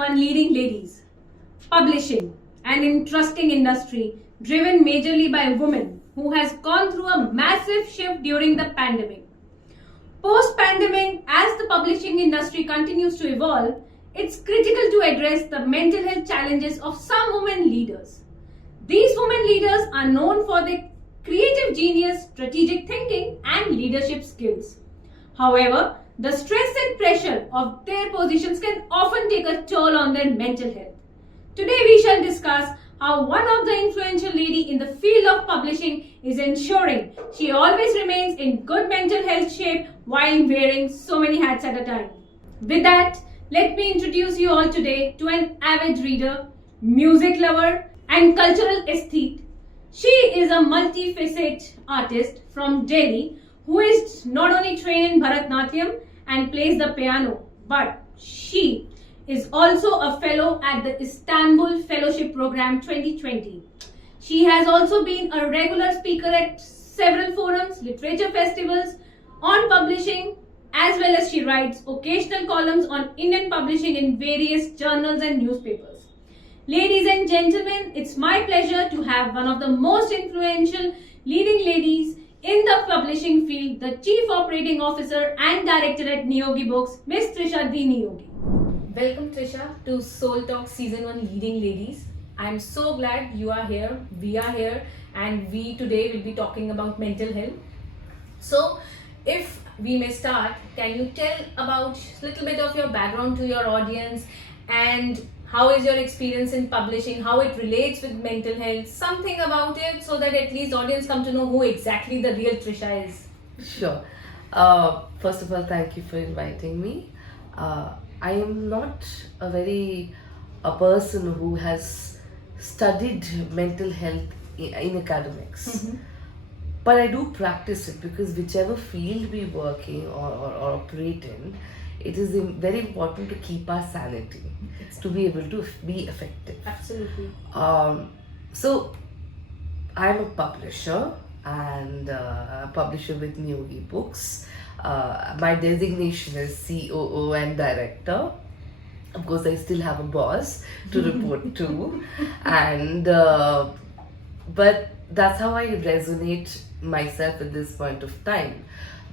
One Leading Ladies. Publishing, an interesting industry driven majorly by women who has gone through a massive shift during the pandemic. Post-pandemic, as the publishing industry continues to evolve, it's critical to address the mental health challenges of some women leaders. These women leaders are known for their creative genius, strategic thinking, and leadership skills. However, the stress and pressure of their positions can often take a toll on their mental health. Today we shall discuss how one of the influential lady in the field of publishing is ensuring she always remains in good mental health shape while wearing so many hats at a time. With that, let me introduce you all today to an avid reader, music lover, and cultural aesthete. She is a multi-faceted artist from Delhi who is not only trained in Bharatnatyam and plays the piano, but she is also a fellow at the Istanbul Fellowship Program 2020. She has also been a regular speaker at several forums, literature festivals, on publishing, as well as she writes occasional columns on Indian publishing in various journals and newspapers. Ladies and gentlemen, it's my pleasure to have one of the most influential leading ladies in the publishing field, the Chief Operating Officer and Director at Niyogi Books, Ms. Trisha De Niyogi. Welcome Trisha to Solh Talks Season 1 Leading Ladies. I'm so glad you are here, we are here, and we today will be talking about mental health. So if we may start, can you tell about a little bit of your background to your audience and how is your experience in publishing, how it relates with mental health, something about it so that at least audience come to know who exactly the real Trisha is. Sure. First of all, thank you for inviting me. I am not a person who has studied mental health in academics. But I do practice it because whichever field we work in or operate in, it is very important to keep our sanity, to be able to be effective. Absolutely. So I'm a publisher and a publisher with Niyogi Books. My designation is COO and Director. Of course, I still have a boss to report to, and but that's how I resonate myself at this point of time.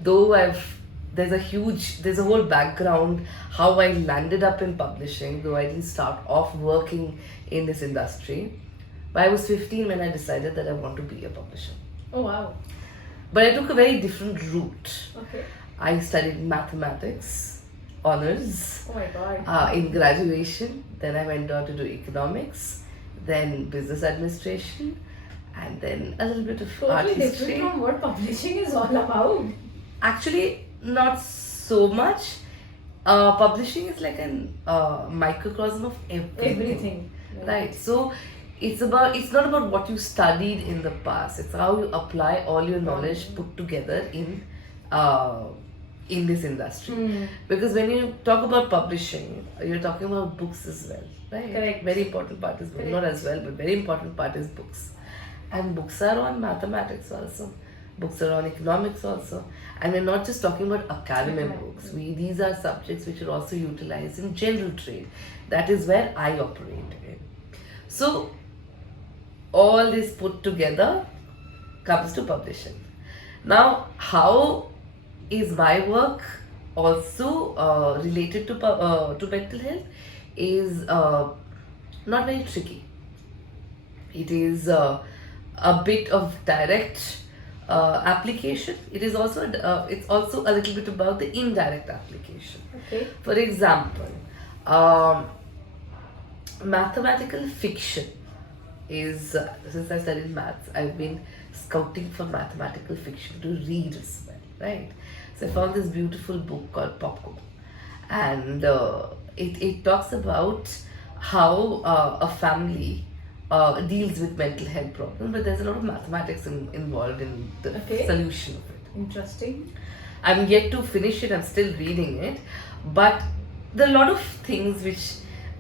Though there's a whole background how I landed up in publishing. Though I didn't start off working in this industry, but I was 15 when I decided that I want to be a publisher. Oh wow. But I took a very different route. Okay. I studied mathematics, honors, Oh my god. in graduation. Then I went on to do economics, then business administration, and then a little bit of art Totally history. different from what publishing is all about. Actually, not so much. Publishing is like a microcosm of everything. Right. So it's not about what you studied in the past. It's how you apply all your knowledge put together in this industry. Because when you talk about publishing, you're talking about books as well, right? Correct. Very important part is not as well, but very important part is books. And books are on mathematics also. Books are on economics also. And we're not just talking about academic books. These are subjects which are also utilized in general trade. That is where I operate in. So all this put together comes to publishing. Now, how is my work also related to mental health is not very tricky. It is a bit of direct application. It is also it's also a little bit about the indirect application. Okay. For example, mathematical fiction is since I studied maths, I've been scouting for mathematical fiction to read as well, right? So I found this beautiful book called Popcorn, and it talks about how a family deals with mental health problems, but there's a lot of mathematics involved in the solution of it. Interesting. I'm yet to finish it, I'm still reading it, but there are a lot of things which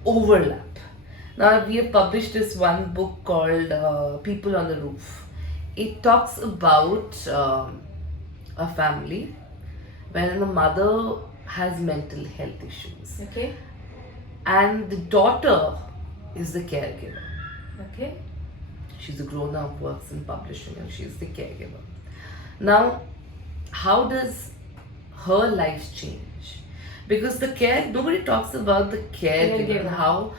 overlap. Now, we have published this one book called People on the Roof. It talks about a family wherein the mother has mental health issues. Okay. and the daughter is the caregiver. Okay. She's a grown up, works in publishing, and she's the caregiver. Now, how does her life change? Because nobody talks about the caregiver and how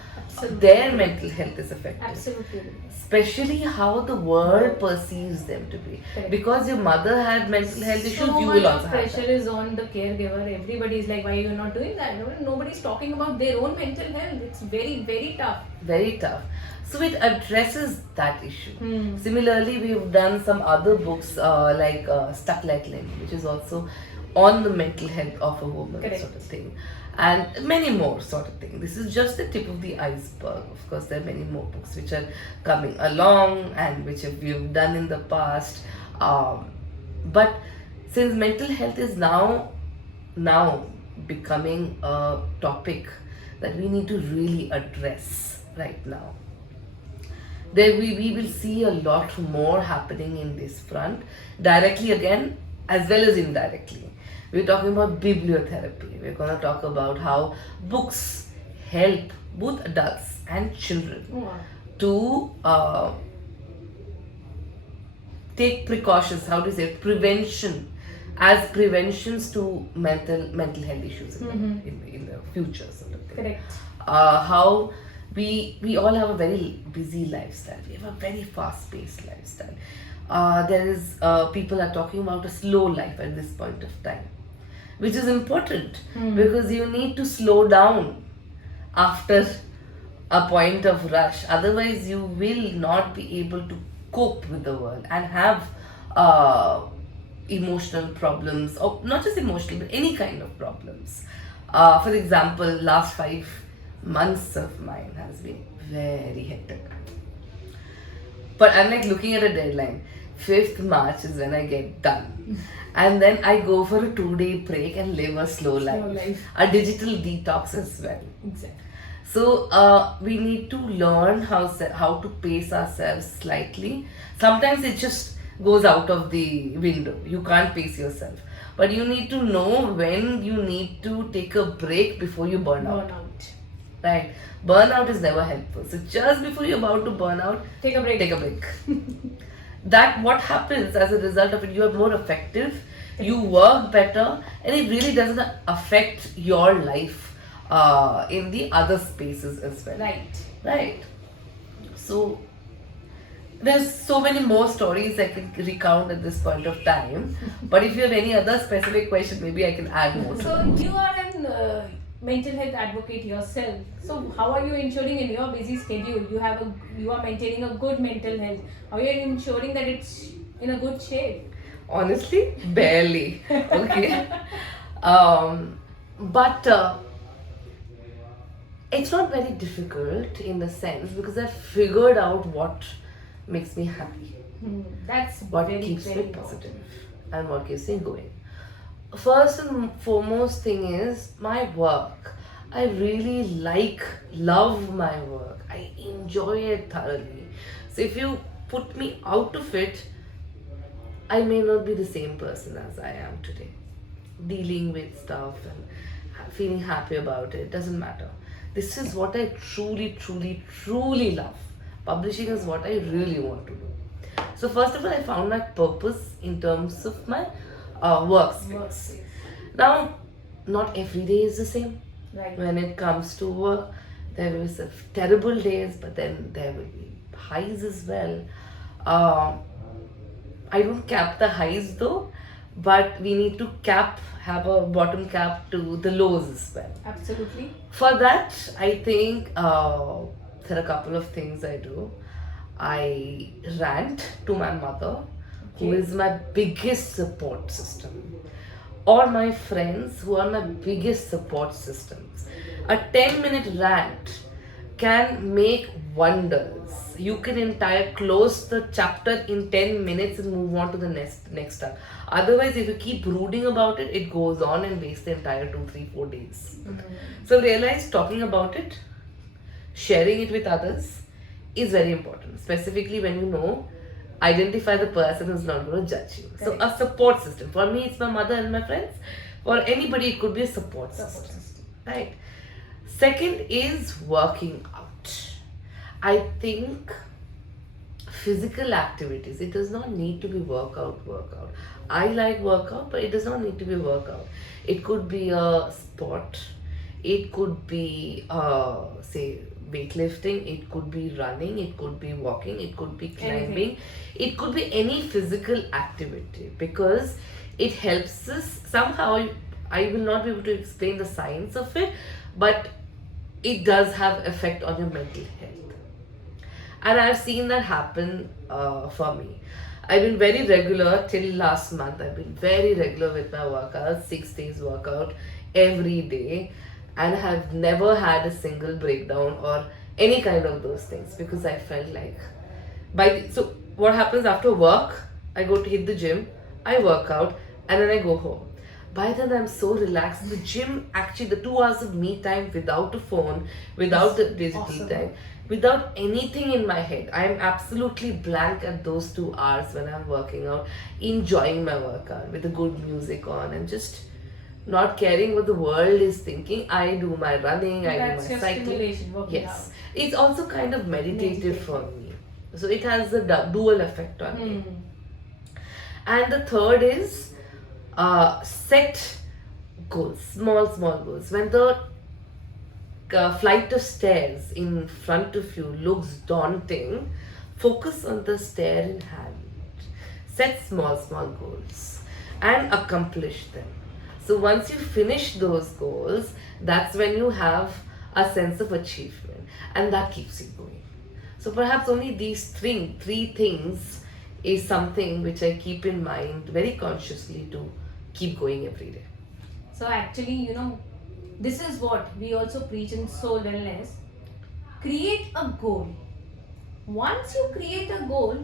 their mental health is affected. Absolutely. Especially how the world perceives them to be. Correct. Because your mother had mental health issues, So you much will of also have pressure that. is on the caregiver. Everybody is like, why you're not doing that? Nobody's talking about their own mental health. It's very, very tough. Very tough. So it addresses that issue. Hmm. Similarly, we've done some other books like Stuck Like Lynn, which is also on the mental health of a woman, Correct. sort of thing, and many more sort of thing. This is just the tip of the iceberg. Of course, there are many more books which are coming along and which we've done in the past. But since mental health is now becoming a topic that we need to really address right now, there we will see a lot more happening in this front, directly again as well as indirectly. We're talking about bibliotherapy. We're going to talk about how books help both adults and children Wow. to take precautions. How do you say prevention, as preventions to mental health issues in the future, sort of thing. Correct. How we all have a very busy lifestyle. We have a very fast-paced lifestyle. There is people are talking about a slow life at this point of time, which is important because you need to slow down after a point of rush. Otherwise, you will not be able to cope with the world and have emotional problems, or not just emotional, but any kind of problems. For example, last 5 months of mine has been very hectic. But I'm like looking at a deadline. 5th March is when I get done. And then I go for a 2-day break and live a slow life. A digital detox as well. Exactly. So we need to learn how to pace ourselves slightly. Sometimes it just goes out of the window. You can't pace yourself. But you need to know when you need to take a break before you burn out. Right? Burnout is never helpful. So just before you're about to burn out, Take a break. take a break. That what happens as a result of it, you are more effective, you work better, and it really doesn't affect your life in the other spaces as well. Right. So there's so many more stories I can recount at this point of time. But if you have any other specific question, maybe I can add more to So that. you are an mental health advocate yourself. So how are you ensuring in your busy schedule you are maintaining a good mental health? How are you ensuring that it's in a good shape? Honestly, barely. Okay. But it's not very difficult in the sense because I've figured out what makes me happy, That's what very, keeps very me positive, and what keeps me going. First and foremost thing is my work. I really love my work. I enjoy it thoroughly. So if you put me out of it, I may not be the same person as I am today. Dealing with stuff and feeling happy about it doesn't matter. This is what I truly love. Publishing is what I really want to do. So first of all, I found my purpose in terms of my workspace. Now, not every day is the same. Right. When it comes to work, there will be terrible days, but then there will be highs as well. I don't cap the highs though, but we need to have a bottom cap to the lows as well. Absolutely. For that, I think there are a couple of things I do. I rant to my mother, who is my biggest support system, or my friends who are my biggest support systems. A 10-minute rant can make wonders. You can close the chapter in 10 minutes and move on to the next chapter. Otherwise, if you keep brooding about it, it goes on and wastes the entire 2, 3, 4 days. So realize talking about it, sharing it with others is very important. Specifically when you identify the person who's not going to judge you. So a support system. For me, it's my mother and my friends. For anybody, it could be a support system. Right. Second is working out. I think physical activities, it does not need to be workout. I like workout, but it does not need to be workout. It could be a sport, it could be say weightlifting, it could be running, it could be walking, it could be climbing, it could be any physical activity, because it helps us somehow. I will not be able to explain the science of it, but it does have effect on your mental health, and I've seen that happen for me. I've been very regular till last month. I've been very regular with my workout, 6 days workout every day, and have never had a single breakdown or any kind of those things, because I felt like so what happens after work, I go to hit the gym, I work out, and then I go home. By then I'm so relaxed. The gym, actually the 2 hours of me time without a phone, without the digital time, without anything in my head. I'm absolutely blank at those 2 hours when I'm working out, enjoying my workout with the good music on and just not caring what the world is thinking. I do my running, I That's do my your cycling. stimulation, working Yes. out. It's also kind of meditative for me. So it has a dual effect on me. And the third is set goals, small goals. When the flight of stairs in front of you looks daunting, focus on the stair in hand. Set small goals and accomplish them. So once you finish those goals, that's when you have a sense of achievement, and that keeps you going. So perhaps only these three things is something which I keep in mind very consciously to keep going every day. So actually, this is what we also preach in Solh Wellness. Create a goal. Once you create a goal,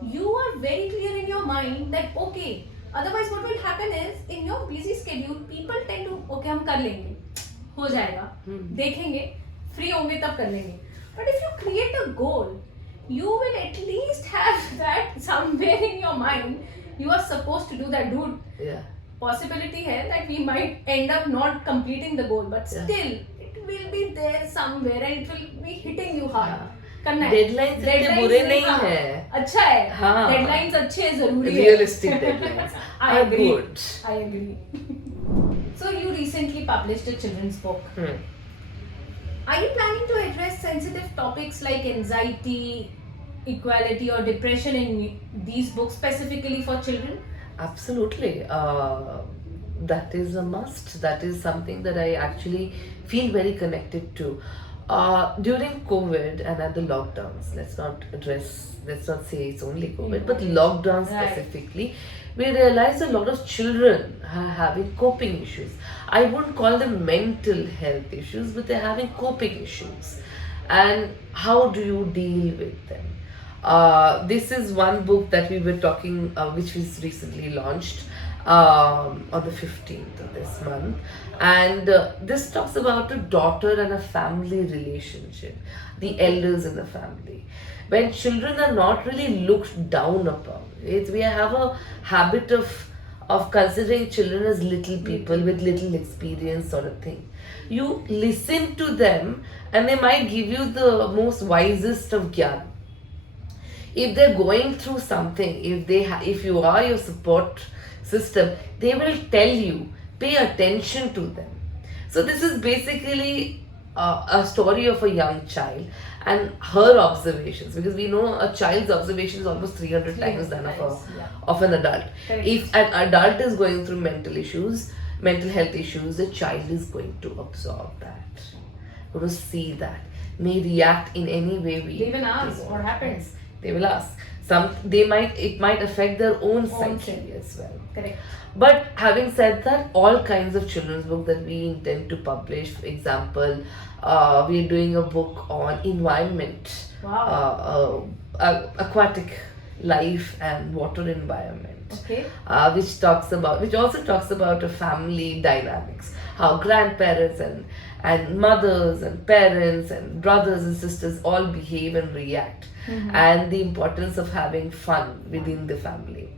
you are very clear in your mind that okay, otherwise what will happen is in your busy schedule, people tend to okay हम कर लेंगे, हो जाएगा, देखेंगे, free होंगे तब कर लेंगे. But if you create a goal, you will at least have that somewhere in your mind. You are supposed to do that, dude. Yeah. Possibility hai that we might end up not completing the goal, but Yeah. still it will be there somewhere and it will be hitting you hard. हाँ. करना है. Deadlines इतने बुरे नहीं हाँ, हैं. अच्छा है. हाँ. Deadlines अच्छे जरूरी है. Realistic deadlines I are agree. good. I agree. So you recently published a children's book. Are you planning to address sensitive topics like anxiety, equality or depression in these books specifically for children? Absolutely. That is a must. That is something that I actually feel very connected to. During COVID and at the lockdowns, let's not say it's only COVID, but lockdown Right. specifically, we realized a lot of children are having coping issues. I wouldn't call them mental health issues, but they're having coping issues. And how do you deal with them? This is one book that we were talking, which was recently launched on the 15th of this month. And this talks about a daughter and a family relationship, the elders in the family. When children are not really looked down upon, we have a habit of considering children as little people with little experience sort of thing. You listen to them and they might give you the most wisest of gyan. If they're going through something, if you are your support system, they will tell you, pay attention to them. So this is basically a story of a young child and her observations, because we know a child's observation is almost 300 times than of an adult. Correct. If an adult is going through mental health issues, the child is going to absorb that, going to see that, may react in any way They even ask what happens. They will ask. It might affect their own psyche as well. Correct. But having said that, all kinds of children's books that we intend to publish, for example, we are doing a book on environment, Wow. aquatic life and water environment, Okay. which also talks about a family dynamics, how grandparents and mothers and parents and brothers and sisters all behave and react, and the importance of having fun within the family.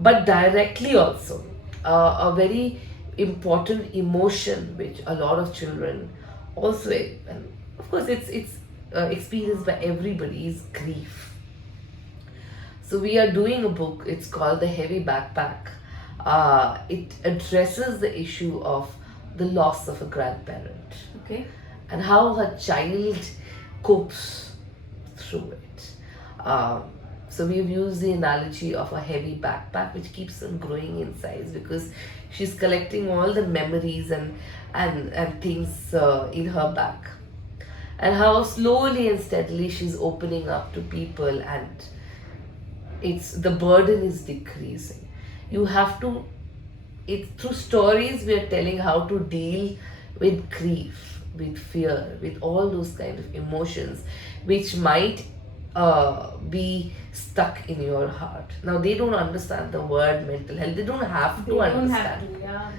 But directly also, a very important emotion which a lot of children also, and of course, it's experienced by everybody, is grief. So we are doing a book. It's called The Heavy Backpack. It addresses the issue of the loss of a grandparent Okay. and how her child copes through it. So we've used the analogy of a heavy backpack which keeps on growing in size because she's collecting all the memories and things in her back, and how slowly and steadily she's opening up to people, and it's the burden is decreasing. You have to, it's through stories we are telling how to deal with grief, with fear, with all those kind of emotions which might be stuck in your heart. Now they don't understand the word mental health. They don't have to They don't understand. have to, yeah.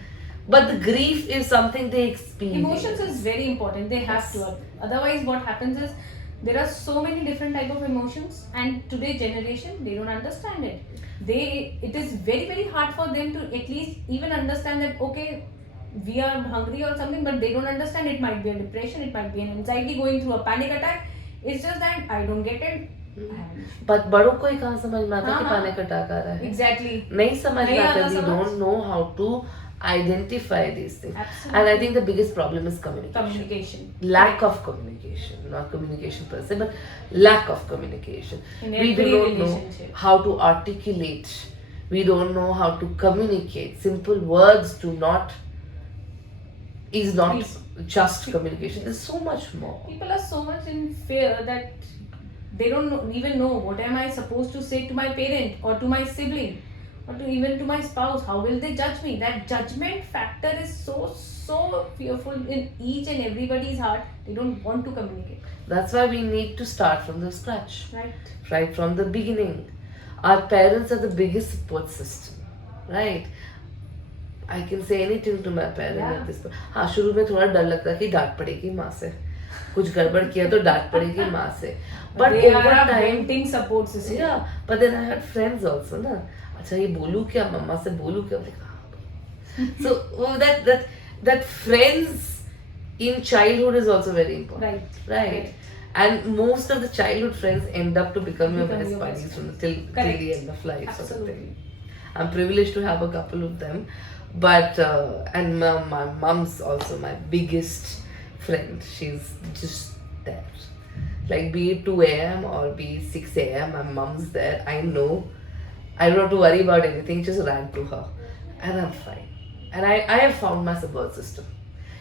But the grief is something they experience. Emotions is very important. They have Yes. to. Otherwise, what happens is there are so many different type of emotions, and today generation they don't understand it. It is very hard for them to at least even understand that okay, we are hungry or something, but they don't understand. It might be a depression, it might be an anxiety going through a panic attack. It's just that I don't get it. But बड़ों को ही कहाँ समझ में आता है कि हाँ, panic attack आ रहा है? Exactly. नहीं समझ में नहीं आता. आता We समझ. don't know how to identify these things. Absolutely. And I think the biggest problem is communication. Communication. Lack of communication, not communication per se, but lack of communication. In We do every not know relationship. how to articulate. We don't know how to communicate. Simple words do not is not Please. just communication. There's so much more. People are so much in fear that they don't even know what am I supposed to say to my parent or to my sibling or to even to my spouse. How will they judge me? That judgment factor is so fearful in each and everybody's heart. They don't want to communicate. That's why we need to start from the scratch. Right. From the beginning. Our parents are the biggest support system, right? I can say anything to my parents Yeah. at this point. हाँ, शुरू में थोड़ा डर लगता कि डांट पड़ेगी माँ से, कुछ गड़बड़ किया तो डांट पड़ेगी माँ से. But they over are a time, venting support system. yeah. But then I had friends also, ना. अच्छा ये बोलूँ क्या, मम्मा से बोलूँ क्या? So that friends in childhood is also very important. Right. And most of the childhood friends end up to become your best buddies from till the end of life. Sort of thing. I'm privileged to have a couple of them, but and my mom's also my biggest friend. She's just there. Like be it 2 a.m. or be it 6 a.m. my mom's there. I know. I don't have to worry about anything. Just ran to her, and I'm fine. And I have found my support system.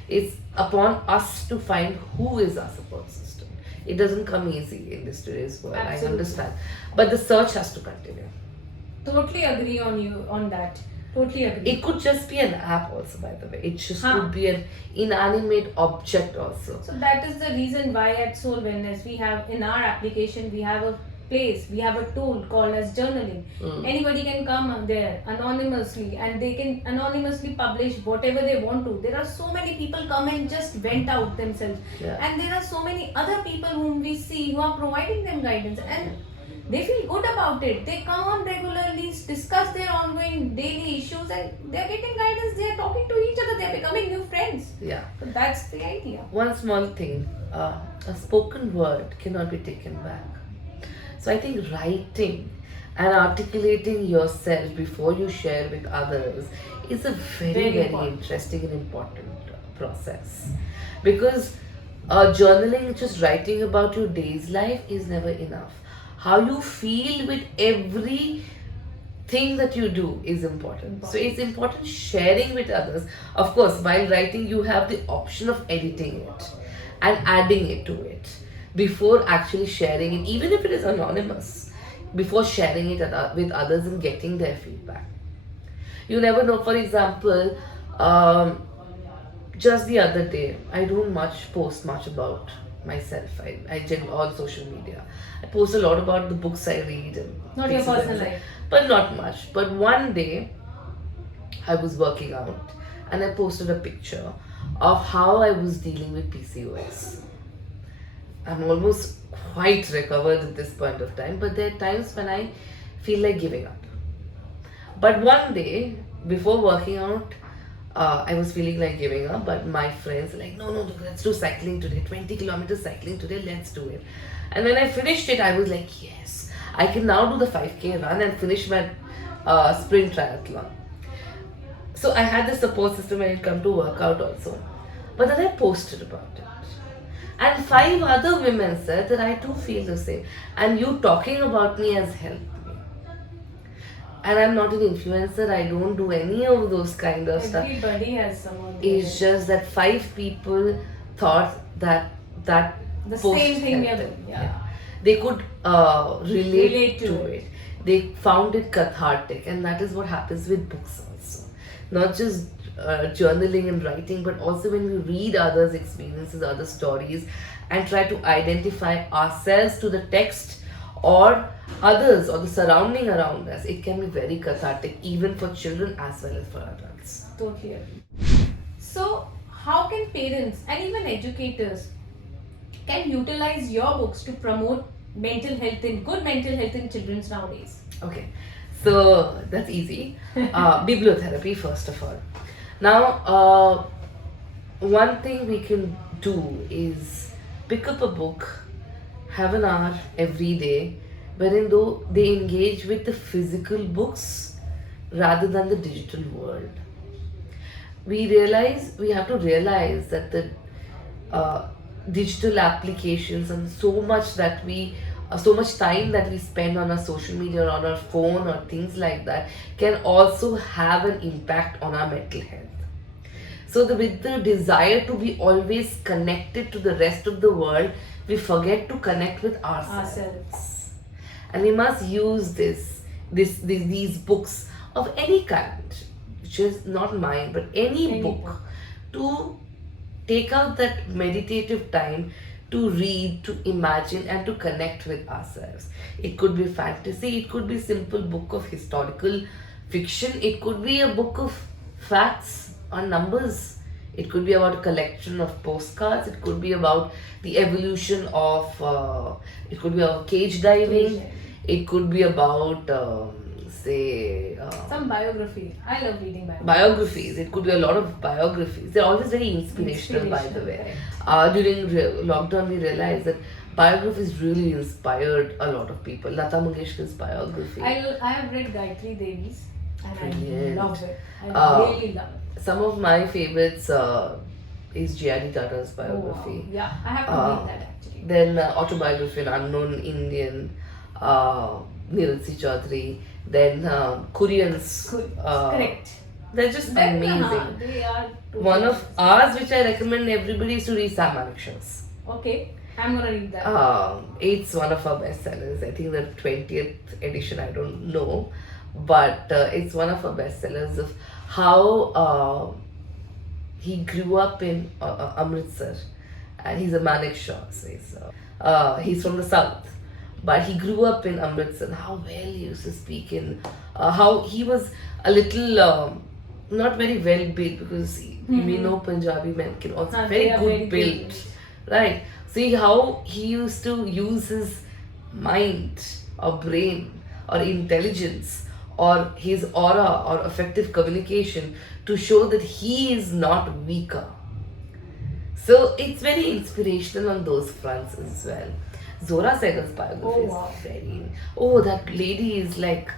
It's upon us to find who is our support system. It doesn't come easy in this today's world. Absolutely. I understand, but the search has to continue. Totally agree on you on that. Totally agree. It could just be an app also, by the way. It just Huh. could be an inanimate object also. So that is the reason why at Solh Wellness we have in our application we have a place, we have a tool called as journaling. Anybody can come there anonymously and they can anonymously publish whatever they want to. There are so many people come and just vent out themselves, Yeah. and there are so many other people whom we see who are providing them guidance, and they feel good about it. They come on regularly, discuss their ongoing daily issues, and they are getting guidance. They are talking to each other. They are becoming new friends. Yeah. So that's the idea. One small thing, a spoken word cannot be taken back. So I think writing and articulating yourself before you share with others is a very important. interesting and important process. Because journaling, just writing about your day's life is never enough. How you feel with every thing that you do is important. So it's important sharing with others. Of course, while writing, you have the option of editing it and adding it to it before actually sharing it, even if it is anonymous, before sharing it with others and getting their feedback. You never know. For example, just the other day, I don't post much about myself. I on social media. I post a lot about the books I read and Not your things like personal that. life. But not much. But one day, I was working out and I posted a picture of how I was dealing with PCOS. I'm almost quite recovered at this point of time, but there are times when I feel like giving up. But one day, before working out, I was feeling like giving up, but my friends were like, no, no, no, let's do cycling today. 20 kilometers cycling today, let's do it. And when I finished it, I was like, yes, I can now do the 5K run and finish my sprint triathlon. So I had this support system when it come to workout also. But then I posted about it. And 5 other women said that I too feel the same. And you talking about me has helped me. And I'm not an influencer, I don't do any of those kind of stuff. Everybody has someone. It's just that 5 people thought that the post same thing we are helped doing. them. Yeah. They could relate to to it. They found it cathartic, and that is what happens with books also. Not just journaling and writing, but also when we read others' experiences, other stories, and try to identify ourselves to the text or others or the surrounding around us. It can be very cathartic, even for children as well as for adults. Totally agree. So, how can parents and even educators can utilize your books to promote good mental health in children nowadays? Okay, so that's easy. Bibliotherapy, first of all. Now, one thing we can do is pick up a book, have an hour every day, wherein though they engage with the physical books rather than the digital world. We have to realize that the digital applications and so much time that we spend on our social media or on our phone or things like that can also have an impact on our mental health. So with the desire to be always connected to the rest of the world, we forget to connect with ourselves. And we must use these books of any kind, which is not mine, but any book, to take out that meditative time to read, to imagine, and to connect with ourselves. It could be fantasy, it could be simple book of historical fiction, it could be a book of facts or numbers, it could be about a collection of postcards, it could be about the evolution of, it could be about cage diving, it could be about, some biography. I love reading biographies. It could be a lot of biographies. They're always very inspirational, by the way. During lockdown, we realized that biographies really inspired a lot of people. Lata Mangeshkar's biography. I have read Gayatri Devi's and Brilliant. I love it. I really love it. Some of my favorites is G.R.D. Tata's biography. Oh, wow. Yeah, I have to read that actually. Then autobiography, An Unknown Indian, Neeraj C. Chaudhary. Then Koreans. Correct. They're just amazing. They are One of ours which I recommend everybody is to read Sam Manekshaws. Okay, I'm gonna read that. It's one of our bestsellers. I think the 20th edition, I don't know. But it's one of our bestsellers of how he grew up in Amritsar. And he's a Manekshaw. So he's from the south. But he grew up in Amritsar. How well he used to speak in, how he was a little, not very well built, because we know Punjabi men can also be very good built. Right. See how he used to use his mind or brain or intelligence or his aura or effective communication to show that he is not weaker. So it's very inspirational on those fronts as well. Zora Segal's biography is very... Oh, that lady is like...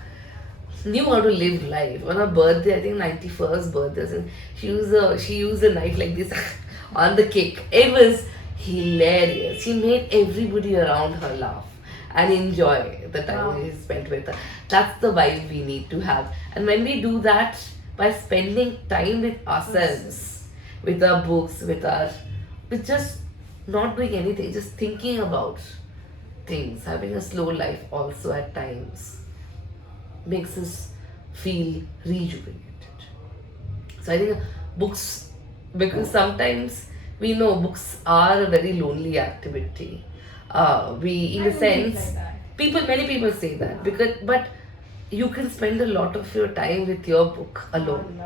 knew how to live life. On her birthday, I think 91st birthday, she used a knife like this on the cake. It was hilarious. She made everybody around her laugh and enjoy the time we spent with her. That's the vibe we need to have. And when we do that, by spending time with ourselves, with our books, with just not doing anything, just thinking about things, having a slow life also at times, makes us feel rejuvenated. So I think books, because sometimes we know books are a very lonely activity. In a sense, many people say that, but you can spend a lot of your time with your book alone.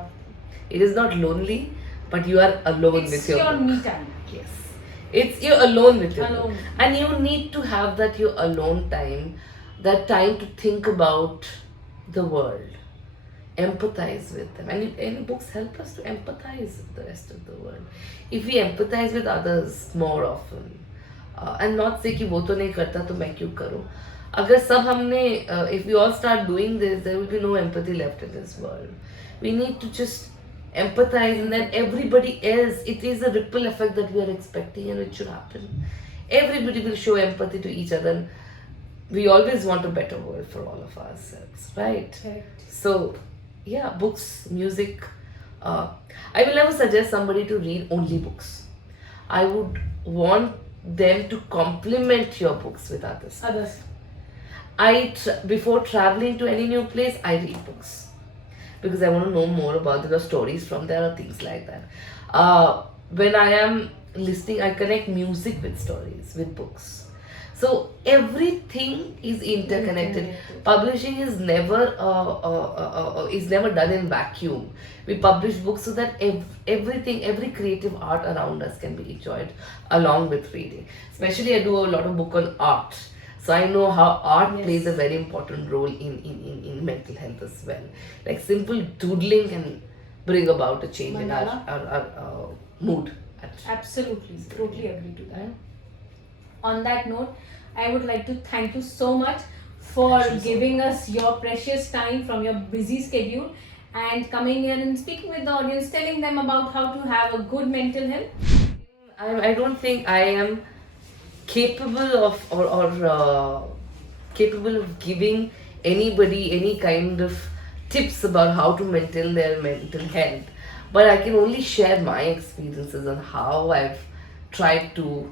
It is not lonely, but you are alone with your book. It's your me time. Yes. You're alone with your book. And you need to have that your alone time, that time to think about the world. empathize with them. And books help us to empathize with the rest of the world. If we empathize with others more often, and not say कि वो तो नहीं करता तो मैं क्यों करूँ. अगर सब हमने if we all start doing this, there will be no empathy left in this world. We need to just empathize, and then everybody else, it is a ripple effect that we are expecting, and it should happen. Everybody will show empathy to each other, and we always want a better world for all of ourselves, right? Correct. So yeah, books, music. I will never suggest somebody to read only books. I would want them to complement your books with others. Before traveling to any new place, I read books because I want to know more about the stories from there or things like that. When I am listening, I connect music with stories, with books. So everything is interconnected. Publishing is never done in vacuum. We publish books so that every creative art around us can be enjoyed along with reading. Especially I do a lot of book on art. So I know how art plays a very important role in mental health as well. Like simple doodling can bring about a change in our mood. Absolutely, totally agree to that. On that note, I would like to thank you so much for giving us your precious time from your busy schedule and coming here and speaking with the audience, telling them about how to have a good mental health. I don't think I am capable of capable of giving anybody any kind of tips about how to maintain their mental health, but I can only share my experiences on how I've tried to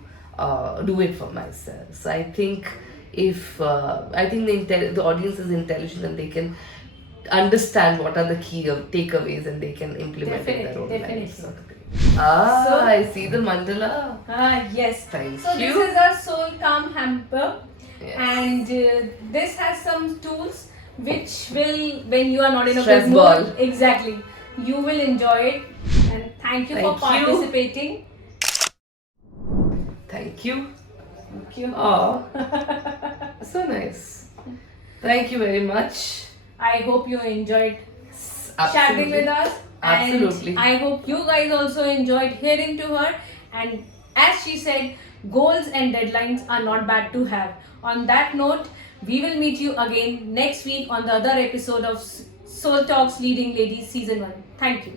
do it for myself. So I think if the audience is intelligent and they can understand what are the key takeaways and they can implement it in their own lives. I see the mandala. Yes. Thank so you. This is our Soul Calm hamper, Yes. and this has some tools which will, when you are not in a Stress good ball. mood, exactly, you will enjoy it. And thank you for Thank you. participating. Thank you. Thank you. Oh, so nice. Thank you very much. I hope you enjoyed chatting with us. Absolutely. And I hope you guys also enjoyed hearing to her. And as she said, goals and deadlines are not bad to have. On that note, we will meet you again next week on the other episode of Solh Talks Leading Ladies Season 1. Thank you.